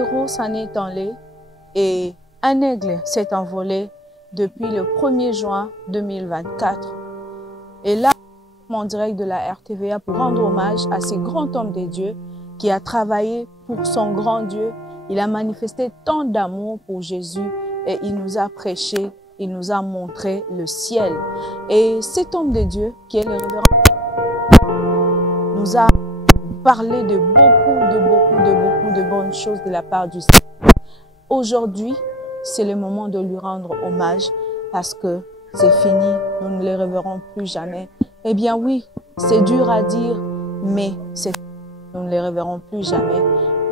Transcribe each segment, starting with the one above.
héros s'en est enlé et un aigle s'est envolé depuis le 1er juin 2024. Et là, en direct de la RTVA pour rendre hommage à ce grand homme de Dieu qui a travaillé pour son grand Dieu. Il a manifesté tant d'amour pour Jésus et il nous a prêché, il nous a montré le ciel. Et cet homme de Dieu, qui est le révérend, nous a parlé de beaucoup de bonnes choses de la part du Seigneur. Aujourd'hui, c'est le moment de lui rendre hommage parce que c'est fini, nous ne le reverrons plus jamais. Eh bien oui, c'est dur à dire, mais nous ne le reverrons plus jamais.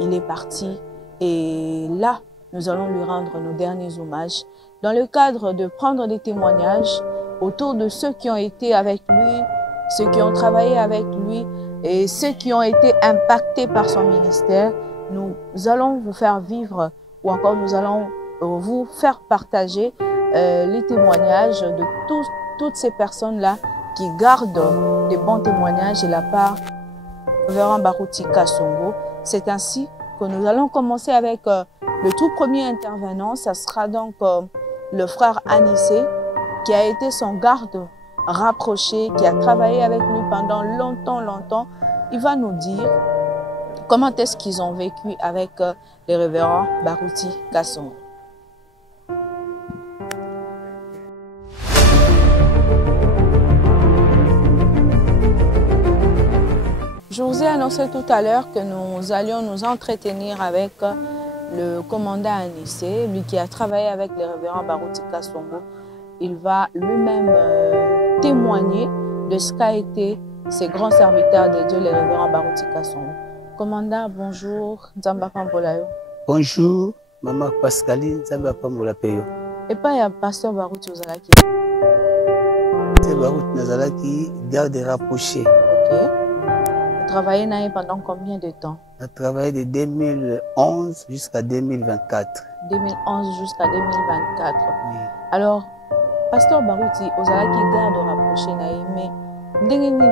Il est parti et là, nous allons lui rendre nos derniers hommages dans le cadre de prendre des témoignages autour de ceux qui ont été avec lui, ceux qui ont travaillé avec lui et ceux qui ont été impactés par son ministère. Nous allons vous faire vivre ou encore nous allons vous faire partager les témoignages de toutes ces personnes-là qui gardent des bons témoignages de la part du révérend Baruti Kasongo. C'est ainsi que nous allons commencer avec le tout premier intervenant. Ça sera donc le frère Anissé, qui a été son garde rapproché, qui a travaillé avec lui pendant longtemps. Il va nous dire comment est-ce qu'ils ont vécu avec le révérend Baruti Kasongo. Je vous ai annoncé tout à l'heure que nous allions nous entretenir avec le commandant Anissé, lui qui a travaillé avec le révérend Baruti Kasongo. Il va lui-même témoigner de ce qu'a été ces grands serviteurs de Dieu, le révérend Baruti Kasongo. Commandant, bonjour. Nzamba Pambolayo. Bonjour, maman Pascaline, Nzamba Pambolayo. Et pas il y a pasteur Baruti Ozalaki. C'est Baruti Nazalaki, garde rapproché. Ok. Travaillé pendant combien de temps? On a travaillé de 2011 jusqu'à 2024. 2011 jusqu'à 2024. Oui. Alors, pasteur Baruti, Ozalaki garde rapproché mais ndenge nini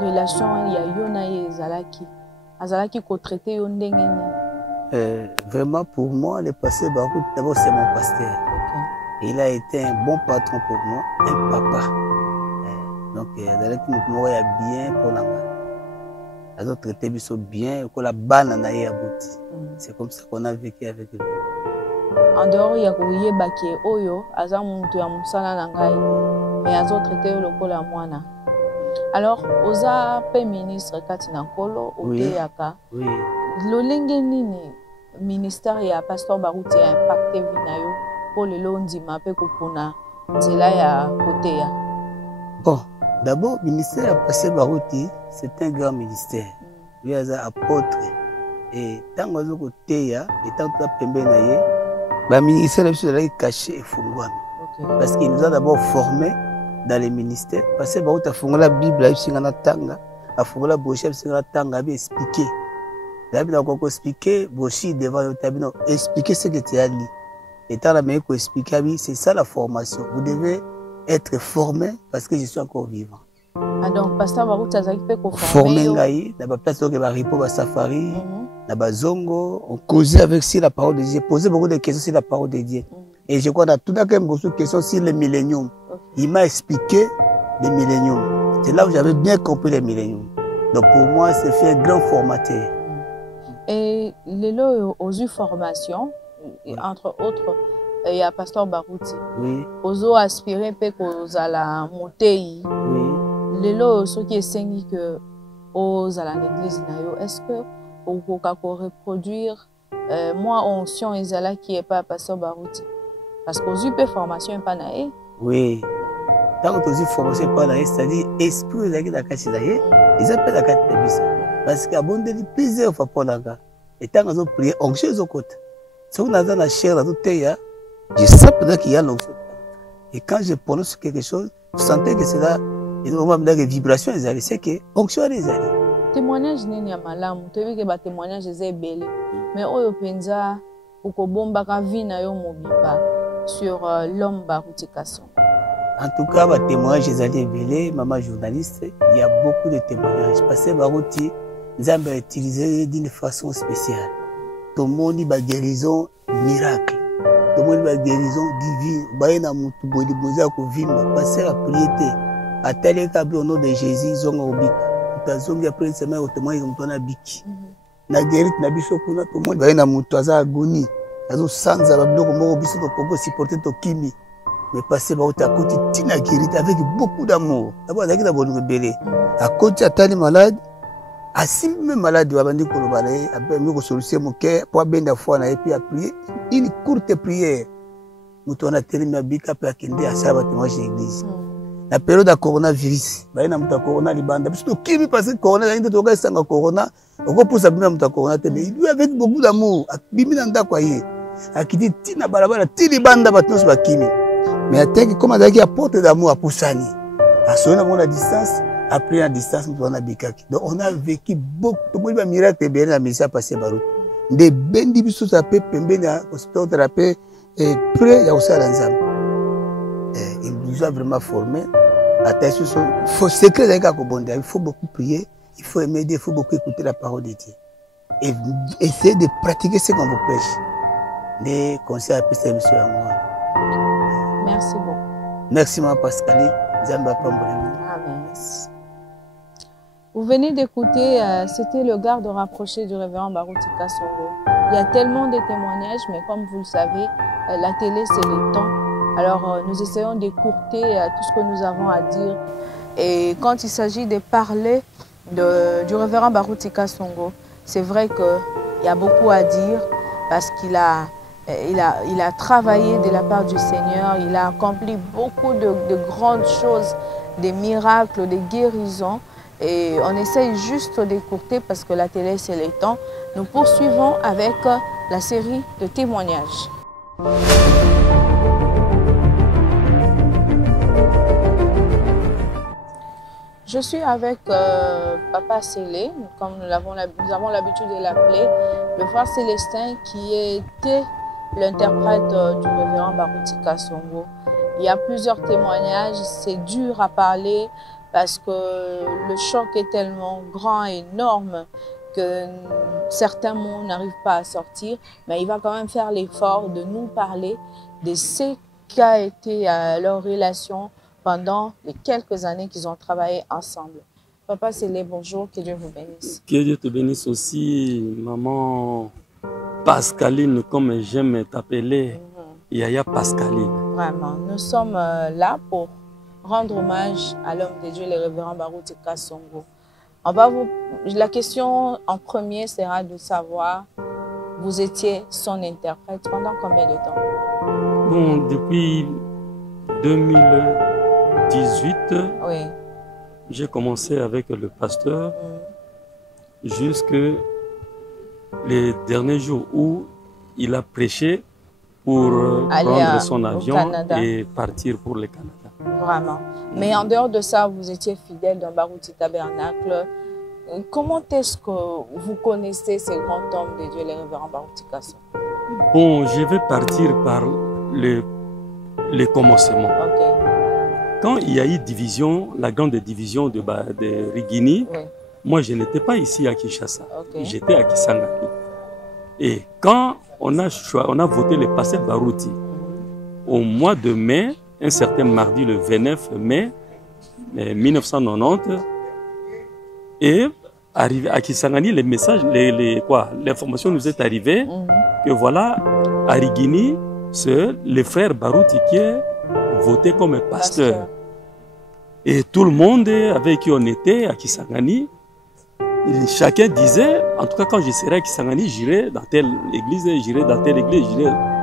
relation ya yo na ye ezalaki? Azalaki ko traiter yo ndenge nini? Vraiment pour moi, le pasteur Baruti d'abord c'est mon pasteur. Okay. Il a été un bon patron pour moi, un papa. Donc Azalaki moko ya bien pour la main. Les autres étaient bien, que la banane a abouti. C'est comme ça qu'on a vécu avec lui. En dehors, il y a eu Baki Oyo, Azamuntu ya Musala Nangai, mais les autres étaient le Kola Moana. Alors, Oza P ministre Katina Kolo, Oteyaka, Lolenge Nini, ministère ya Pasteur Baruti a impacté Vinayo pour le Londima Pekopuna, Zela ya Koteya. Bon. D'abord, le ministère de Pasteur Baruti, c'est un grand ministère. Lui est un apôtre. Et tant que vous avez et tant que vous avez le ministère est caché et fondé. Parce qu'il nous a d'abord formés dans les ministères. Pasteur Baruti a fondé la Bible, il a fondé la brochette, il a expliqué. Il a expliqué, brochette devant expliquer ce que tu as lu. Et tant que vous expliquer, c'est ça la formation. Vous devez être formé parce que je suis encore vivant. Ah donc, pasteur Baruti a formé dans la place où il y a safari, dans la zongo, on causait avec la parole de Dieu, posait beaucoup de questions sur la parole de Dieu. Et je crois que tout à même beaucoup de questions sur le millénium. Il m'a expliqué le millénium. C'est là où j'avais bien compris le millénium. Donc pour moi, c'est fait un grand formateur. Et les lots aux eu formation, entre autres, il y a pasteur Baruti. Oui. Ozo aspiré pe kozala motei. Oui. Lelo ce qui est sengi que ozala l'église nayo. Est-ce que au reproduire moi onction ezala qui est pas pasteur Baruti? Parce que ozo pe formation pas naé. Oui. Tant que ozo formation pas naé, c'est-à-dire esprit ezaki na kati naé, ils appellent la kati na biso. Parce que abonde plusieurs fois pour nanga. Et tant que ozo prier onction zo côté. Si on a dans la chair dans tout teya, je sais peut-être qu'il y a l'onction. Et quand je prononce quelque chose, vous sentez que c'est là, et on va me dire que vibration, c'est que l'onction est là. Témoignage n'est pas mal, tu vois que les témoignages sont belles. Mais oyo penza, ou ko bomba ka vie na yo mobiba sur l'homme Baruti Kasongo. En tout cas, les témoignages sont belles, maman journaliste, il y a beaucoup de témoignages. Parce que Baruti, nous avons utilisé d'une façon spéciale. tomoni ba guérison miracle, tomoni ba guérison divine, baye na mutu boyi boza ko vimba, passer à prier te, atali ka bi au nom de Jésus zonga obika, utazongi après une semaine au témoin mutu na biki. Na guérit na biso kuna tomoni baye na mutu aza agonie, azo sanza ba biloko moko biso to poko supporter to kimi. Mais passer par à côté tina guérit avec beaucoup d'amour. D'abord avec la bonne rebelle. À côté atali malade, assis même malade va bandi ko lobalé, après mieux ko solution mon cœur pour bien fois na et puis à prier une courte prière. Mutu na terminer bika pe akende à ça témoin l'église. La période de coronavirus, baye na muta corona libanda, parce que kimi parce que corona inde to ga sanga corona, on pousse à bien muta corona te mais lui avec beaucoup d'amour, bimi na ndako aye. Akiti tina balabala tili banda batnos ba kimi. Mais attends, comme on a dit, apporte d'amour à Poussani. À son amour à distance, après à distance, on a Bikaki. Donc on a vécu beaucoup de miracles et bien la mise à passer par des bendi bisous à peu, pembena, hospital thérapie, et près, il y a aussi l'ensemble. Il nous a vraiment formé. Attention, il faut secret avec Akobonda. Il faut beaucoup prier, il faut aimer, il faut beaucoup écouter la parole de Dieu. Et essayer de pratiquer ce qu'on vous prêche. Des conseils à plus de monsieur à moi. Merci beaucoup. Merci, ma Pascaline. Amen. Vous venez d'écouter, c'était le garde rapproché du révérend Barouti Kasongo. Il y a tellement de témoignages, mais comme vous le savez, la télé, c'est le temps. Alors, nous essayons d'écourter tout ce que nous avons à dire. Et quand il s'agit de parler du révérend Barouti Kasongo, c'est vrai qu'il y a beaucoup à dire parce qu'il a travaillé de la part du Seigneur, il a accompli beaucoup de grandes choses, des miracles, des guérisons. Et on essaye juste d'écourter parce que la télé, c'est le temps. Nous poursuivons avec la série de témoignages. Je suis avec Papa Célé, comme nous avons l'habitude de l'appeler, le frère Célestin qui était l'interprète du révérend Barouti Kasongo. Il y a plusieurs témoignages, c'est dur à parler parce que le choc est tellement grand et énorme que certains mots n'arrivent pas à sortir, mais il va quand même faire l'effort de nous parler de ce qu'a été leur relation pendant les quelques années qu'ils ont travaillé ensemble. Papa Célé, bonjour, que Dieu vous bénisse. Que Dieu te bénisse aussi, maman Pascaline, comme j'aime t'appeler, Yaya Pascaline. Vraiment, nous sommes là pour rendre hommage à l'homme de Dieu, le révérend Barouti Kasongo. La question en premier sera de savoir, vous étiez son interprète pendant combien de temps? Bon, depuis 2018, oui. J'ai commencé avec le pasteur jusque les derniers jours où il a prêché pour prendre son avion et partir pour le Canada. Vraiment. Mais en dehors de ça, vous étiez fidèle dans Barouti Tabernacle. Comment est-ce que vous connaissez ce grand homme de Dieu, le révérend Barouti Kasongo? Bon, je vais partir par le commencement. Okay. Quand il y a eu division, la grande division de Rigini, oui. Moi je n'étais pas ici à Kinshasa, okay. J'étais à Kisangani. Et quand on a voté le pasteur Barouti, au mois de mai, un certain mardi le 29 mai 1990, et arrivé à Kisangani, les messages, l'information nous est arrivée que voilà, à Rigini, c'est le frère Barouti qui est voté comme pasteur. Et tout le monde avec qui on était à Kisangani, chacun disait, en tout cas quand je serai à Kisangani, j'irai dans telle église, j'irai dans telle église,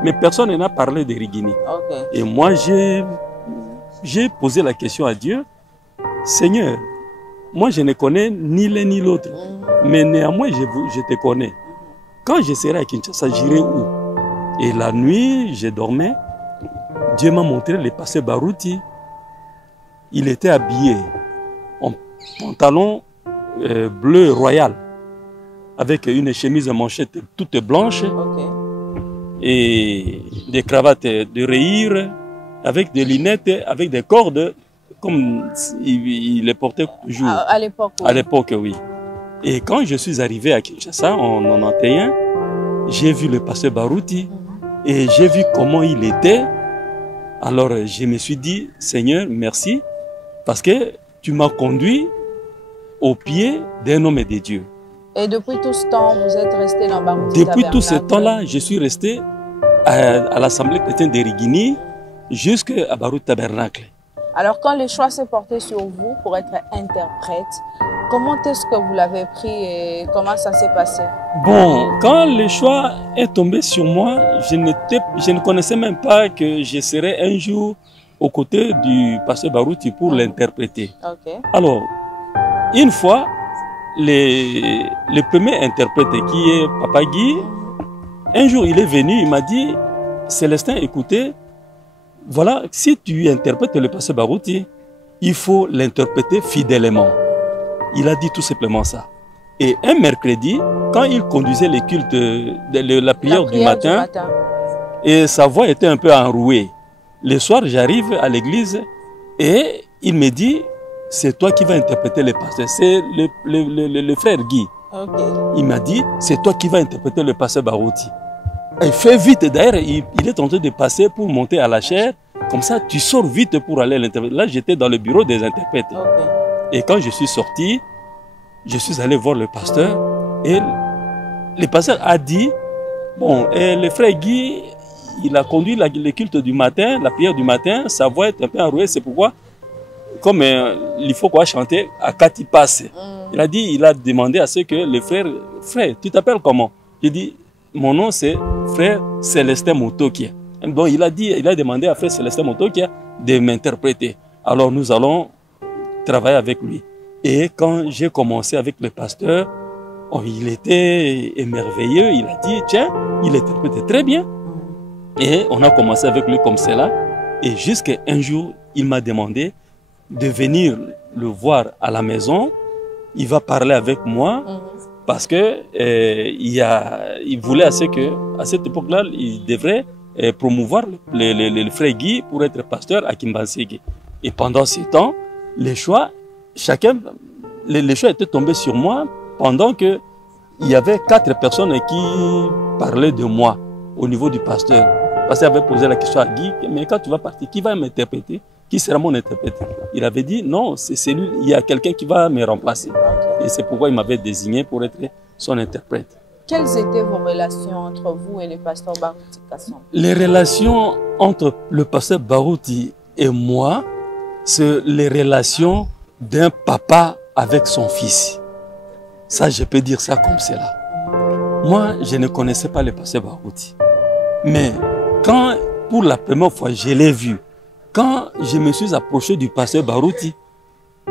mais personne n'a parlé de Rigini. Okay. Et moi j'ai posé la question à Dieu, Seigneur, moi je ne connais ni l'un ni l'autre, mais néanmoins je te connais. Quand je serai à Kinshasa, j'irai où? Et la nuit, je dormais, Dieu m'a montré le pasteur Barouti. Il était habillé en pantalon bleu royal, avec une chemise à manchette toute blanche, okay. Et des cravates de rayures, avec des lunettes, avec des cordes, comme il les portait toujours. À l'époque, oui. À l'époque, oui. Et quand je suis arrivé à Kinshasa en 91, j'ai vu le pasteur Barouti et j'ai vu comment il était. Alors je me suis dit, Seigneur, merci, parce que tu m'as conduit au pied d'un homme de Dieu. Et depuis tout ce temps, vous êtes resté dans Barouti Depuis tout ce temps-là, je suis resté à l'Assemblée chrétienne de Rigini jusqu'à Barouti Tabernacle. Alors quand le choix s'est porté sur vous pour être interprète, comment est-ce que vous l'avez pris et comment ça s'est passé? Bon, quand le choix est tombé sur moi, je ne connaissais même pas que je serais un jour aux côtés du pasteur Barouti pour l'interpréter. Okay. Alors, une fois, le premier interprète qui est Papa Guy, un jour il est venu, il m'a dit, Célestin, écoutez, voilà, si tu interprètes le pasteur Barouti, il faut l'interpréter fidèlement. Il a dit tout simplement ça. Et un mercredi, quand il conduisait les cultes de la prière du matin, et sa voix était un peu enrouée. Le soir, j'arrive à l'église et il me dit, c'est toi qui vas interpréter le pasteur. C'est le frère Guy. Okay. Il m'a dit, c'est toi qui vas interpréter le pasteur Barouti. Il fait vite, d'ailleurs, il est en train de passer pour monter à la chaire. Comme ça, tu sors vite pour aller à l'interprète. Là, j'étais dans le bureau des interprètes. Okay. Et quand je suis sorti, je suis allé voir le pasteur. Et le pasteur a dit, bon, et le frère Guy, il a conduit le culte du matin, la prière du matin. Sa voix est un peu enrouée, c'est pourquoi, comme il faut quoi chanter, à quand il passe. Il a dit, il a demandé à ce que le frère, tu t'appelles comment? J'ai dit, mon nom c'est frère Célestin Motokia. Donc il a demandé à frère Célestin Motokia de m'interpréter. Alors nous allons travailler avec lui. Et quand j'ai commencé avec le pasteur, oh, il était émerveillé. Il a dit, tiens, il interprétait très bien. Et on a commencé avec lui comme cela. Et jusqu'à un jour, il m'a demandé de venir le voir à la maison. Il va parler avec moi. Parce que il voulait à cette époque-là, il devrait promouvoir le frère Guy pour être pasteur à Kimbanségué. Et pendant ce temps, les choix étaient tombés sur moi pendant qu'il y avait 4 personnes qui parlaient de moi au niveau du pasteur. Parce qu'il avait posé la question à Guy, mais quand tu vas partir, qui va m'interpréter? Qui sera mon interprète? Il avait dit, non, c'est lui, il y a quelqu'un qui va me remplacer. Et c'est pourquoi il m'avait désigné pour être son interprète. Quelles étaient vos relations entre vous et le pasteur Barouti Kasson? Les relations entre le pasteur Barouti et moi, c'est les relations d'un papa avec son fils. Ça, je peux dire ça comme cela. Moi, je ne connaissais pas le pasteur Barouti. Mais quand, pour la première fois, je l'ai vu, quand je me suis approché du pasteur Barouti,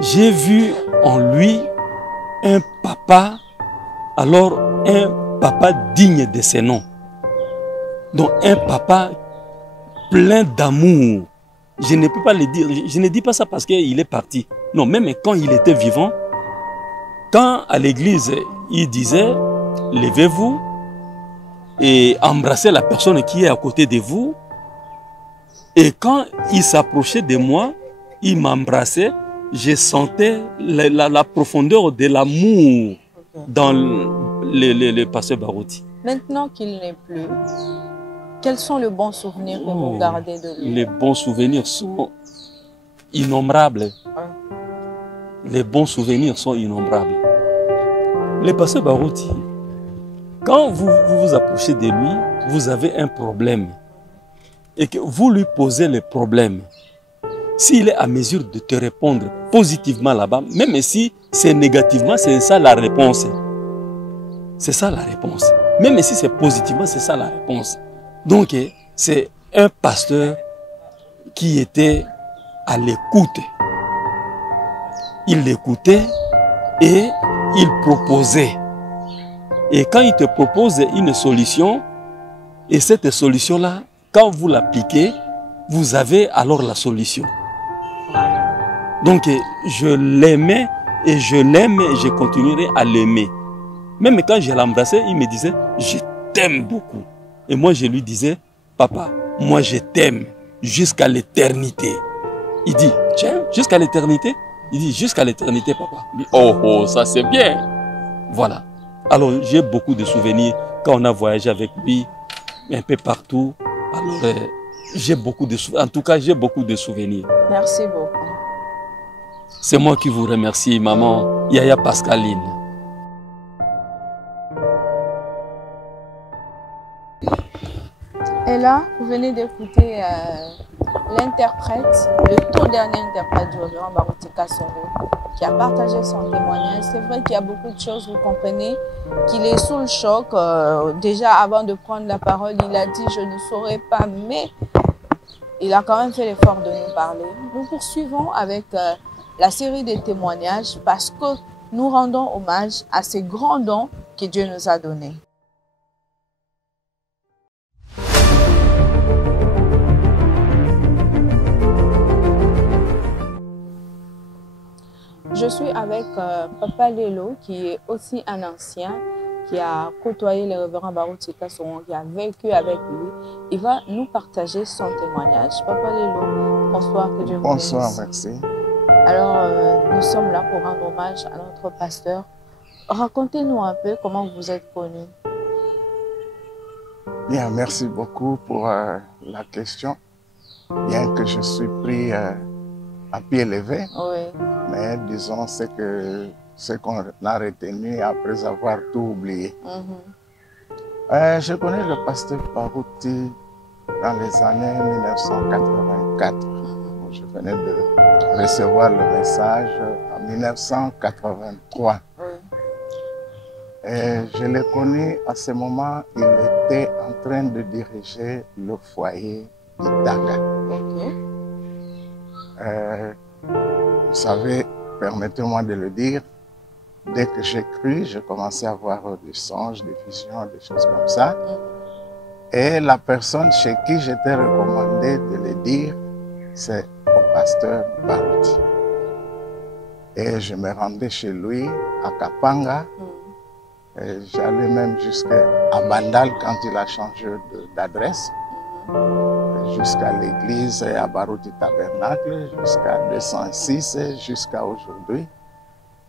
j'ai vu en lui un papa, alors un papa digne de ses noms. Donc un papa plein d'amour. Je ne peux pas le dire, je ne dis pas ça parce qu'il est parti. Non, même quand il était vivant, quand à l'église, il disait, levez-vous et embrassez la personne qui est à côté de vous. Et quand il s'approchait de moi, il m'embrassait, je sentais la profondeur de l'amour dans le pasteur Barouti. Maintenant qu'il n'est plus, quels sont les bons souvenirs que vous gardez de lui? Les bons souvenirs sont innombrables. Les bons souvenirs sont innombrables. Le pasteur Barouti, quand vous vous approchez de lui, vous avez un problème. Et que vous lui posez le problème. S'il est à mesure de te répondre positivement là-bas, même si c'est négativement, c'est ça la réponse. C'est ça la réponse. Même si c'est positivement, c'est ça la réponse. Donc, c'est un pasteur qui était à l'écoute. Il l'écoutait et il proposait. Et quand il te propose une solution, et cette solution-là, quand vous l'appliquez, vous avez alors la solution. Donc, je l'aimais et je l'aime et je continuerai à l'aimer. Même quand je l'embrassais, il me disait, je t'aime beaucoup. Et moi, je lui disais, papa, moi, je t'aime jusqu'à l'éternité. Il dit, tiens, jusqu'à l'éternité? Il dit, jusqu'à l'éternité, papa. Il dit, oh, oh, ça c'est bien. Voilà. Alors, j'ai beaucoup de souvenirs quand on a voyagé avec lui un peu partout. Alors, j'ai beaucoup de souvenirs. En tout cas, j'ai beaucoup de souvenirs. Merci beaucoup. C'est moi qui vous remercie, maman Yaya Pascaline. Et là, vous venez d'écouter l'interprète, le tout dernier interprète du révérend Barouti Kasongo, qui a partagé son témoignage. C'est vrai qu'il y a beaucoup de choses, vous comprenez, qu'il est sous le choc. Déjà, avant de prendre la parole, il a dit « je ne saurais pas », mais il a quand même fait l'effort de nous parler. Nous poursuivons avec la série des témoignages parce que nous rendons hommage à ces grands dons que Dieu nous a donnés. Je suis avec Papa Lelo, qui est aussi un ancien, qui a côtoyé le révérend Barouti Kasongo, qui a vécu avec lui. Il va nous partager son témoignage. Papa Lelo, bonsoir, que Dieu vous bénisse. Bonsoir, merci. Alors, nous sommes là pour rendre hommage à notre pasteur. Racontez-nous un peu comment vous êtes connu. Bien, merci beaucoup pour la question. Bien que je suis pris à pied levé, Oui. mais disons ce qu'on a retenu après avoir tout oublié. Je connais le pasteur Barouti dans les années 1984. Je venais de recevoir le message en 1983. Oui. Et je l'ai connu à ce moment, il était en train de diriger le foyer d'Itanga. Ok. Vous savez, permettez-moi de le dire, dès que j'ai cru, j'ai commencé à avoir des songes, des visions, des choses comme ça. Et la personne chez qui j'étais recommandé de le dire, c'est au pasteur Barouti. Et je me rendais chez lui à Kapanga. J'allais même jusqu'à Bandal quand il a changé d'adresse, jusqu'à l'église à Barouti Tabernacle, jusqu'à 206, jusqu'à aujourd'hui.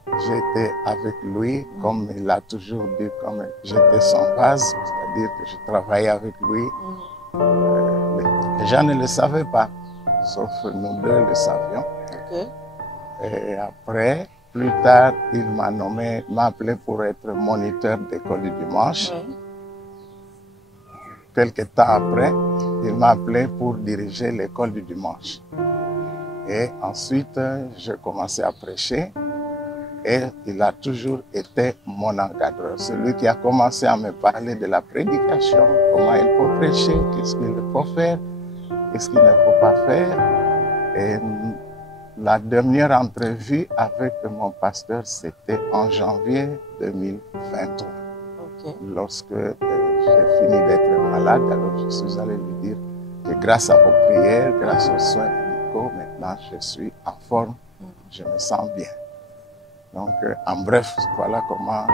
J'étais avec lui, comme il a toujours dit, comme j'étais son vase, c'est-à-dire que je travaillais avec lui. Les gens ne le savaient pas, sauf nous deux le savions. Ok. Et après, plus tard, il m'a appelé pour être moniteur d'école du dimanche. Oui. Quelque temps après, il m'a appelé pour diriger l'école du dimanche. Et ensuite, j'ai commencé à prêcher. Et il a toujours été mon encadreur. Celui qui a commencé à me parler de la prédication, comment il faut prêcher, qu'est-ce qu'il faut faire, qu'est-ce qu'il ne faut pas faire. Et la dernière entrevue avec mon pasteur, c'était en janvier 2023. Ok. Lorsque j'ai fini d'être malade, alors je suis allé lui dire que grâce à vos prières, grâce aux soins médicaux, maintenant je suis en forme, je me sens bien. Donc, en bref, voilà comment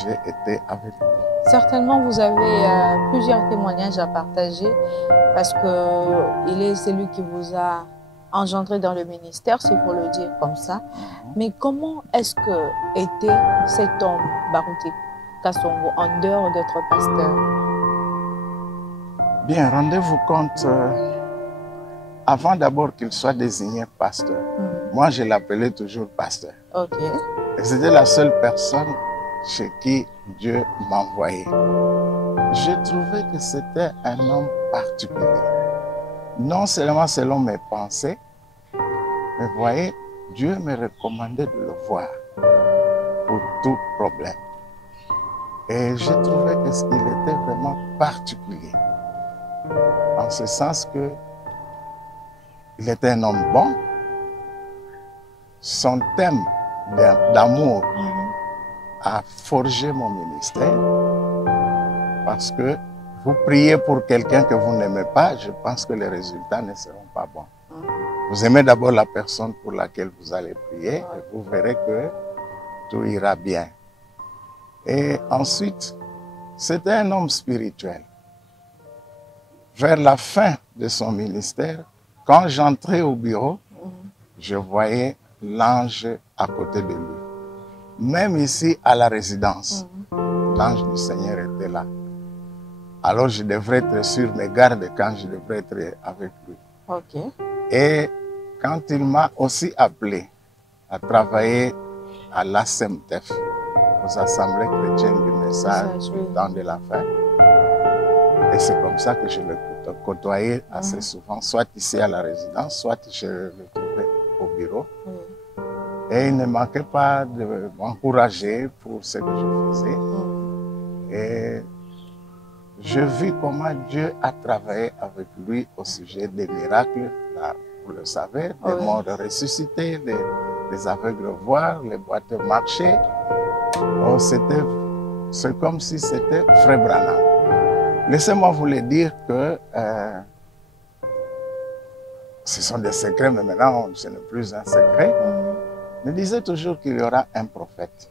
j'ai été avec lui. Certainement, vous avez plusieurs témoignages à partager parce que il est celui qui vous a engendré dans le ministère, s'il faut le dire comme ça. Mais comment est-ce que était cet homme, Barouti Kasongo, en dehors d'être pasteur? Bien, rendez-vous compte, avant d'abord qu'il soit désigné pasteur, moi je l'appelais toujours pasteur. Ok. Et c'était la seule personne chez qui Dieu m'envoyait. Je trouvais que c'était un homme particulier. Non seulement selon mes pensées, mais vous voyez, Dieu me recommandait de le voir pour tout problème. Et je trouvais qu'il était vraiment particulier. En ce sens que il était un homme bon. Son thème d'amour a forgé mon ministère. Parce que vous priez pour quelqu'un que vous n'aimez pas, je pense que les résultats ne seront pas bons. Vous aimez d'abord la personne pour laquelle vous allez prier et vous verrez que tout ira bien. Et ensuite, c'était un homme spirituel. Vers la fin de son ministère, quand j'entrais au bureau, je voyais l'ange à côté de lui. Même ici à la résidence. l'ange du Seigneur était là. Alors je devrais être sur mes gardes quand je devrais être avec lui. Ok. Et quand il m'a aussi appelé à travailler à l'ASEMTEF, aux Assemblées chrétiennes du message du temps de la fin, et c'est comme ça que je le côtoyais assez souvent, soit ici à la résidence, soit je le trouvais au bureau. Et il ne manquait pas de m'encourager pour ce que je faisais. Et je vis comment Dieu a travaillé avec lui au sujet des miracles. Là, vous le savez, des morts ressuscités, les aveugles voir, les boiteux marcher. Oh, c'est comme si c'était Frère Branham. Laissez-moi vous le dire que ce sont des secrets, mais maintenant ce n'est plus un secret. Il disait toujours qu'il y aura un prophète.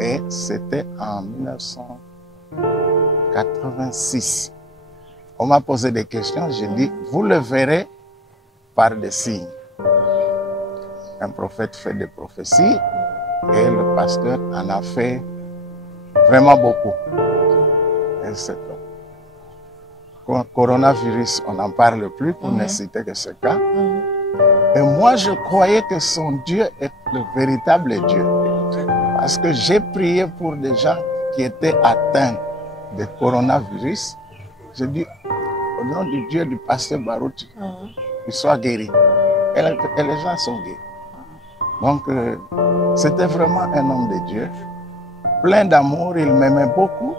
Et c'était en 1986. On m'a posé des questions, j'ai dit, vous le verrez par des signes. Un prophète fait des prophéties et le pasteur en a fait vraiment beaucoup. Et c'est tout. Coronavirus, on n'en parle plus pour ne citer que ce cas. Et moi, je croyais que son Dieu est le véritable Dieu. Parce que j'ai prié pour des gens qui étaient atteints de coronavirus. J'ai dit, au nom du Dieu du pasteur Baruch, qu'ils soient guéris. Et les gens sont guéris. Donc, c'était vraiment un homme de Dieu. Plein d'amour, il m'aimait beaucoup.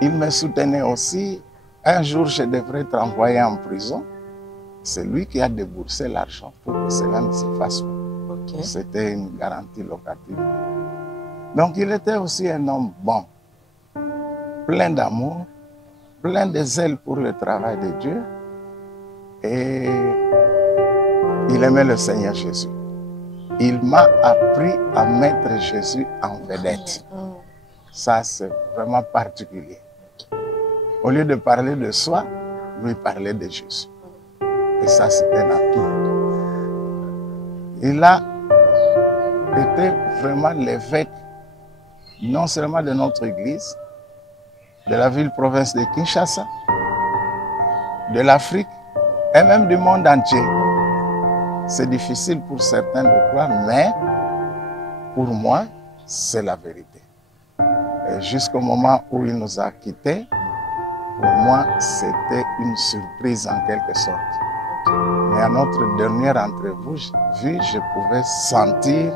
Il me soutenait aussi. Un jour, je devrais être envoyé en prison. C'est lui qui a déboursé l'argent pour que cela ne se fasse pas. C'était une garantie locative. Donc, il était aussi un homme bon, plein d'amour, plein de zèle pour le travail de Dieu. Et il aimait le Seigneur Jésus. Il m'a appris à mettre Jésus en vedette. Ça, c'est vraiment particulier. Au lieu de parler de soi, lui parlait de Jésus. Et ça, c'était un atout. Il a été vraiment l'évêque, non seulement de notre église, de la ville-province de Kinshasa, de l'Afrique et même du monde entier. C'est difficile pour certains de croire, mais pour moi, c'est la vérité. Et jusqu'au moment où il nous a quittés, pour moi, c'était une surprise en quelque sorte. Mais à notre dernière entrevue, je pouvais sentir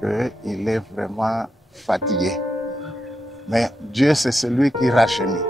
qu'il est vraiment fatigué. Mais Dieu, c'est celui qui rajeunit.